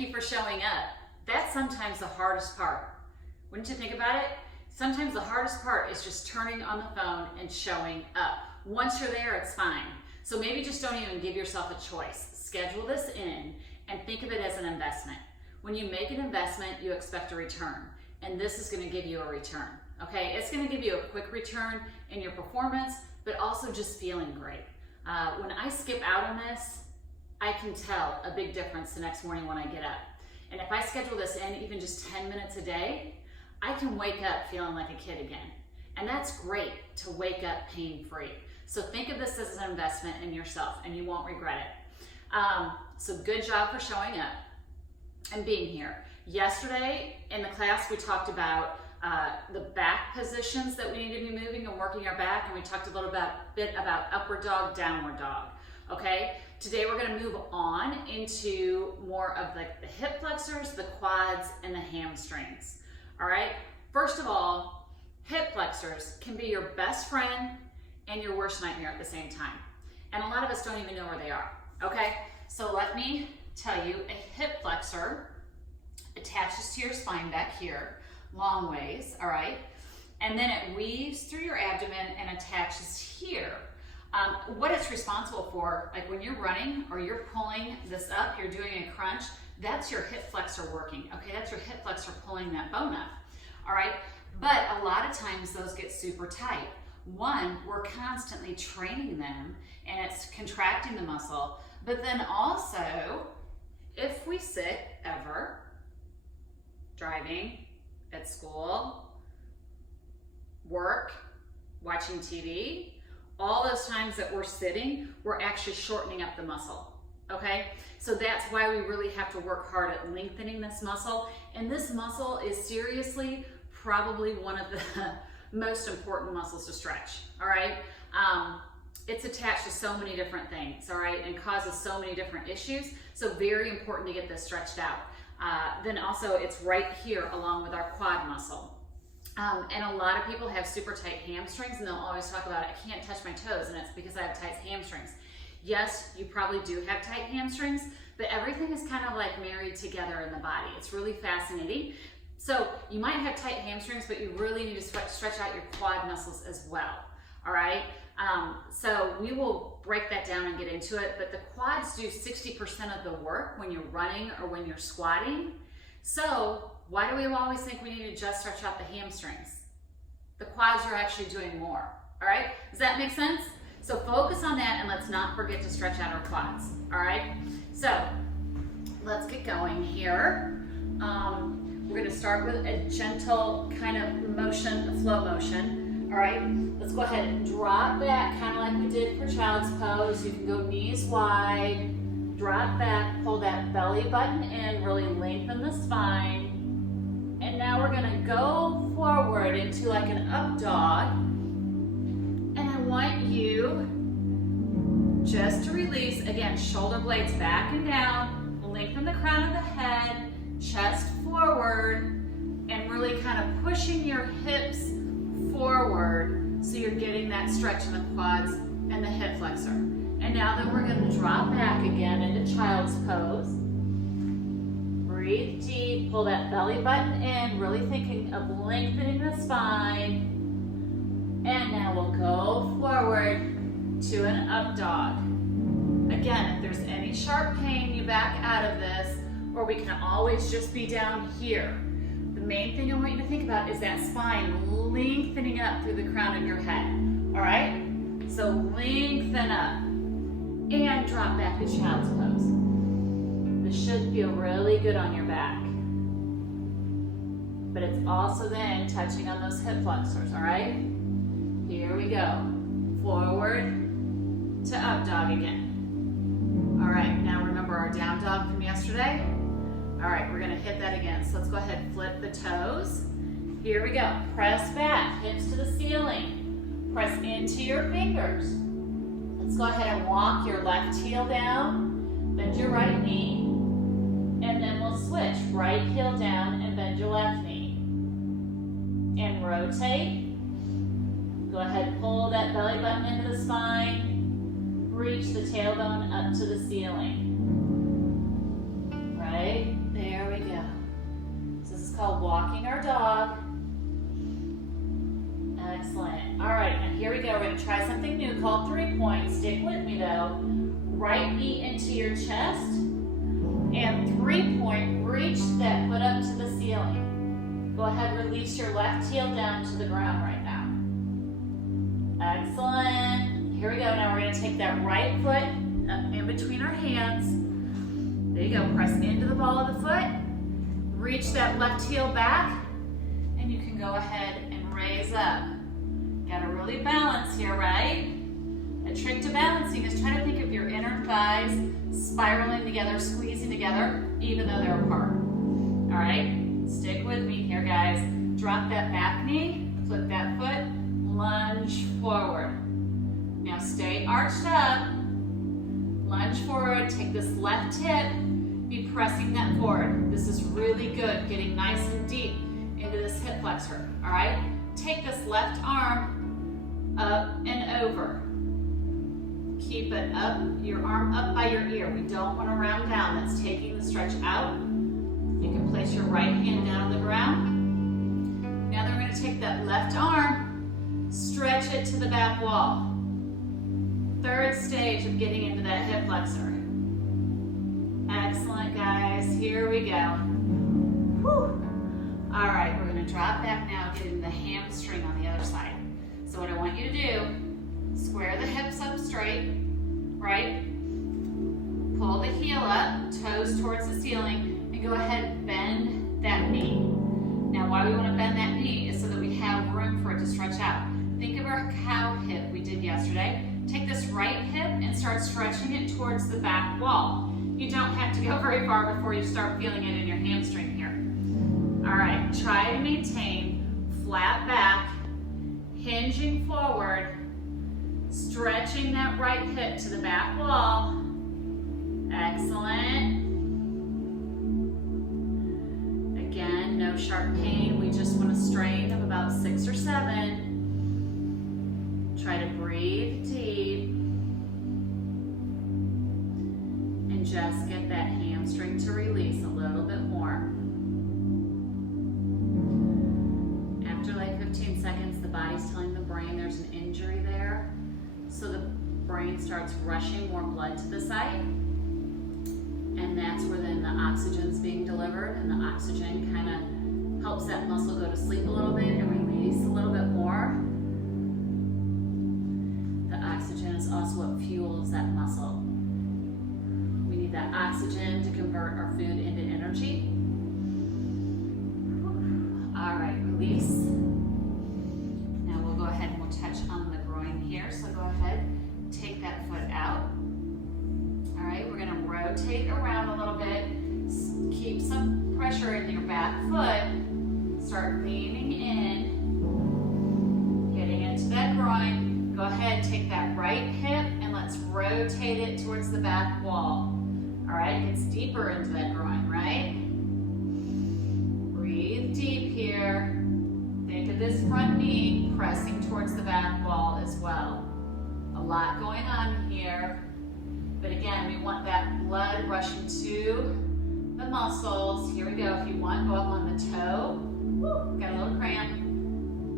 thank you for showing up. That's sometimes the hardest part. Wouldn't you think about it? Sometimes the hardest part is just turning on the phone and showing up. Once you're there, it's fine. So maybe just don't even give yourself a choice. Schedule this in and think of it as an investment. When you make an investment, you expect a return. And this is going to give you a return. Okay, it's going to give you a quick return in your performance, but also just feeling great. When I skip out on this, I can tell a big difference the next morning when I get up. And if I schedule this in even just 10 minutes a day, I can wake up feeling like a kid again. And that's great to wake up pain-free. So think of this as an investment in yourself and you won't regret it. So good job for showing up and being here. Yesterday in the class, we talked about the back positions that we need to be moving and working our back, and we talked a little bit about upward dog, downward dog, okay? Today we're gonna move on into more of like the hip flexors, the quads, and the hamstrings, all right? First of all, hip flexors can be your best friend and your worst nightmare at the same time. And a lot of us don't even know where they are, okay? So let me tell you, a hip flexor attaches to your spine back here, long ways, all right? And then it weaves through your abdomen and attaches here. What it's responsible for, like when you're running or you're pulling this up, you're doing a crunch, that's your hip flexor working, okay? That's your hip flexor pulling that bone up, all right? But a lot of times those get super tight. One, we're constantly training them and it's contracting the muscle, but then also, if we sit ever, driving, at school, work, watching TV, all those times that we're sitting, we're actually shortening up the muscle, okay? So that's why we really have to work hard at lengthening this muscle. And this muscle is seriously probably one of the most important muscles to stretch, all right? It's attached to so many different things, all right, and causes so many different issues. So very important to get this stretched out. Then also it's right here along with our quad muscle. And a lot of people have super tight hamstrings and they'll always talk about, I can't touch my toes, and it's because I have tight hamstrings. Yes, you probably do have tight hamstrings, but everything is kind of like married together in the body. It's really fascinating. So you might have tight hamstrings, but you really need to stretch out your quad muscles as well, all right? So we will break that down and get into it, but the quads do 60% of the work when you're running or when you're squatting. So why do we always think we need to just stretch out the hamstrings? The quads are actually doing more, all right? Does that make sense? So focus on that and let's not forget to stretch out our quads, all right? So let's get going here. We're gonna start with a gentle kind of motion, a flow motion. All right, let's go ahead and drop back, kind of like we did for child's pose. You can go knees wide, drop back, pull that belly button in, really lengthen the spine. And now we're gonna go forward into like an up dog. And I want you just to release, again, shoulder blades back and down, lengthen the crown of the head, chest forward, and really kind of pushing your hips forward so you're getting that stretch in the quads and the hip flexor. And now then we're going to drop back again into child's pose. Breathe deep, pull that belly button in, really thinking of lengthening the spine. And now we'll go forward to an up dog. Again, if there's any sharp pain, you back out of this, or we can always just be down here. The main thing I want you to think about is that spine lengthening up through the crown of your head, all right? So lengthen up and drop back to child's pose. This should feel really good on your back. But it's also then touching on those hip flexors, all right? Here we go. Forward to up dog again. All right, now remember our down dog from yesterday? All right, we're gonna hit that again. So let's go ahead and flip the toes. Here we go. Press back, hips to the ceiling. Press into your fingers. Let's go ahead and walk your left heel down, bend your right knee, and then we'll switch. Right heel down and bend your left knee. And rotate. Go ahead and pull that belly button into the spine. Reach the tailbone up to the ceiling. Right? called walking our dog. Excellent. All right, now here we go. We're going to try something new called 3 points. Stick with me though. Right knee into your chest. And 3 point, reach that foot up to the ceiling. Go ahead, release your left heel down to the ground right now. Excellent. Here we go. Now we're going to take that right foot up in between our hands. There you go. Press into the ball of the foot. Reach that left heel back. And you can go ahead and raise up. Got to really balance here, right? A trick to balancing is try to think of your inner thighs spiraling together, squeezing together, even though they're apart. All right? Stick with me here, guys. Drop that back knee, flip that foot, lunge forward. Now stay arched up. Lunge forward, take this left hip, be pressing that forward. This is really good, getting nice and deep into this hip flexor, all right? Take this left arm up and over. Keep it up, your arm up by your ear. We don't want to round down. That's taking the stretch out. You can place your right hand down on the ground. Now then we're going to take that left arm, stretch it to the back wall. Third stage of getting into that hip flexor. Excellent, guys. Here we go. Whew. All right, we're going to drop back now, getting the hamstring on the other side. So what I want you to do, square the hips up straight, right? Pull the heel up, toes towards the ceiling, and go ahead and bend that knee. Now, why we want to bend that knee is so that we have room for it to stretch out. Think of our cow hip we did yesterday. Take this right hip and start stretching it towards the back wall. You don't have to go very far before you start feeling it in your hamstring here. All right, try to maintain flat back, hinging forward, stretching that right hip to the back wall. Excellent. Again, no sharp pain. We just want a strain of about 6 or 7. Try to breathe deep and just get that hamstring to release a little bit more. After like 15 seconds, the body's telling the brain there's an injury there. So the brain starts rushing more blood to the site. And that's where then the oxygen's being delivered, and the oxygen kind of helps that muscle go to sleep a little bit and release a little bit more. The oxygen is also what fuels that muscle. We need that oxygen to convert our food into energy. All right, release. Now we'll go ahead and we'll touch on the groin here. So go ahead, take that foot out. All right, we're gonna rotate around a little bit. Keep some pressure in your back foot. Start leaning in, getting into that groin. Go ahead, take that right hip and let's rotate it towards the back wall. All right, it's deeper into that groin, right? Breathe deep here. Think of this front knee pressing towards the back wall as well. A lot going on here. But again, we want that blood rushing to the muscles. Here we go. If you want, go up on the toe. Woo, got a little cramp.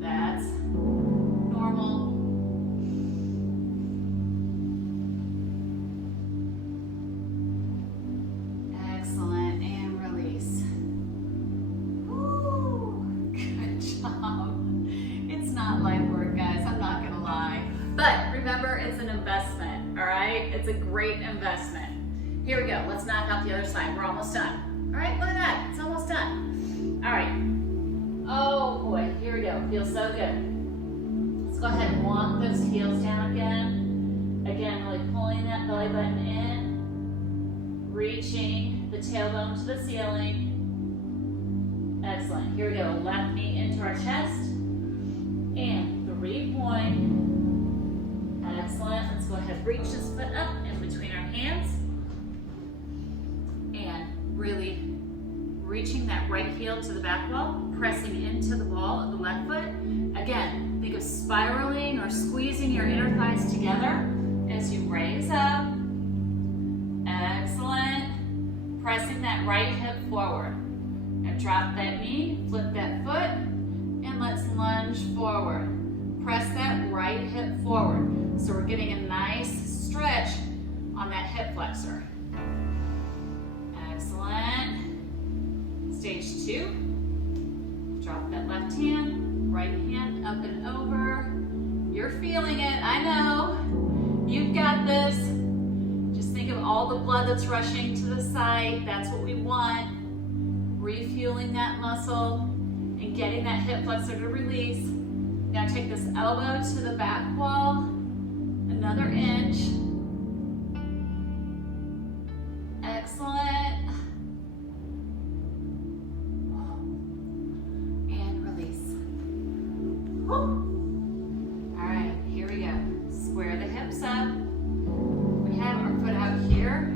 That's normal. Excellent. And release. Woo, good job. It's not light work, guys. I'm not going to lie. But remember, it's an investment, all right? It's a great investment. Here we go. Let's knock out the other side. We're almost done. All right, look at that. It's almost done. All right. Oh, boy. Here we go. Feels so good. Let's go ahead and walk those heels down again. Again, really pulling that belly button in. Reaching the tailbone to the ceiling. Excellent. Here we go. Left knee into our chest. And 3 point. Excellent. Let's go ahead, reach this foot up in between our hands. And really reaching that right heel to the back wall, pressing into the ball of the left foot. Again, think of spiraling or squeezing your inner thighs together as you raise up. Excellent. Pressing that right hip forward. Now drop that knee, flip that foot, and let's lunge forward. Press that right hip forward. So we're getting a nice stretch on that hip flexor. Excellent. Stage 2. Drop that left hand, right hand up and over. You're feeling it, I know. You've got this. Just think of all the blood that's rushing to the side. That's what we want. Refueling that muscle and getting that hip flexor to release. Now take this elbow to the back wall, another inch. Excellent. And release. Whew. All right, here we go. Square the hips up. We have our foot out here,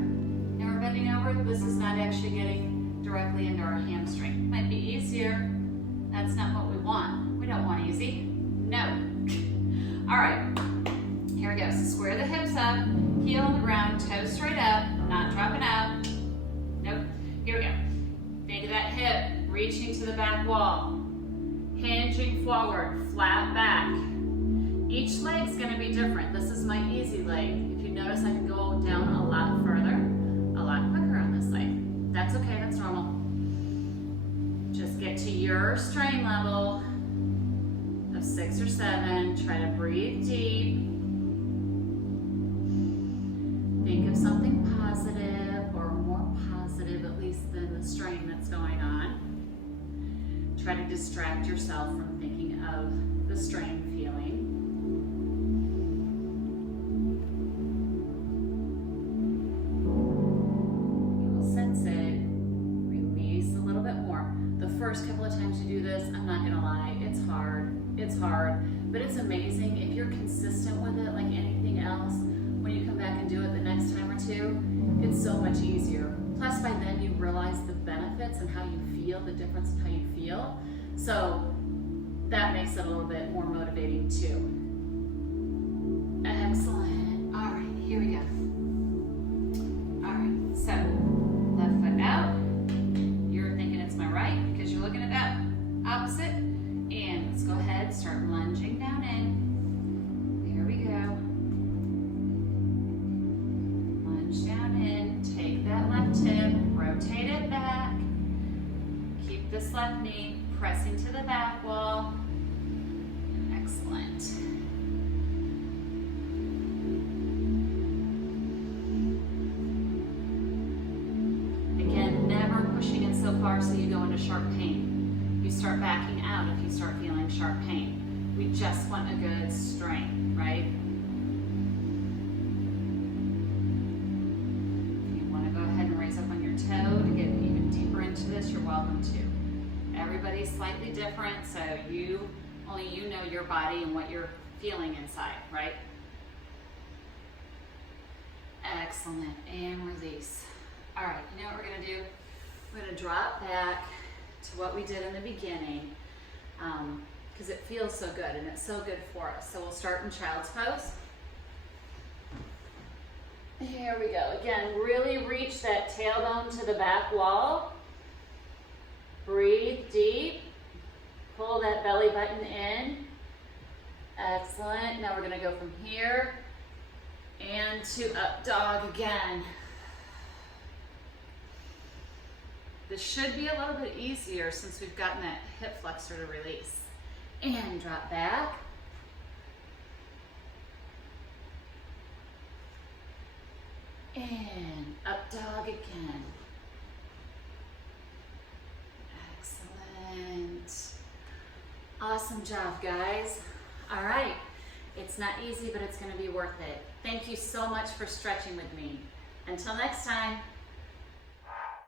and we're bending over. This is not actually getting directly into our hamstring. Might be easier. That's not what we want. We don't want easy. No. All right, here we go. So square the hips up, heel on the ground, toes straight up, not dropping out. Nope. Here we go. Think of that hip reaching to the back wall, hinging forward, flat back. Each leg's gonna be different. This is my easy leg. If you notice, I can go down a lot further, a lot quicker on this leg. That's okay, that's normal. Just get to your strain level of 6 or 7. Try to breathe deep. Think of something positive, or more positive at least than the strain that's going on. Try to distract yourself from thinking of the strain feeling. You will sense it. Release a little bit more. The first couple of times you do this, I'm not gonna lie, it's hard. It's hard, but it's amazing. If you're consistent with it, like anything else, when you come back and do it the next time or two, it's so much easier. Plus, by then you realize the benefits and how you feel, the difference in how you feel. So that makes it a little bit more motivating too. Excellent. All right, here we go. All right, so left foot out. You're thinking it's my right because you're looking at that opposite. And let's go ahead, start lunging down in. There we go. Lunge down in, take that left hip, rotate it back. Keep this left knee pressing to the back wall. Excellent. Again, never pushing it so far so you go into sharp pain. You start backing out if you start feeling sharp pain. We just want a good strain, right? If you want to go ahead and raise up on your toe to get even deeper into this, you're welcome to. Everybody's slightly different, so only you know your body and what you're feeling inside, right? Excellent, and release. All right, you know what we're gonna do? We're gonna drop back to what we did in the beginning, because it feels so good and it's so good for us. So we'll start in child's pose. Here we go. Again, really reach that tailbone to the back wall. Breathe deep. Pull that belly button in. Excellent. Now we're going to go from here and to up dog again. This should be a little bit easier since we've gotten that hip flexor to release. And drop back. And up dog again. Excellent. Awesome job, guys. All right. It's not easy, but it's going to be worth it. Thank you so much for stretching with me. Until next time.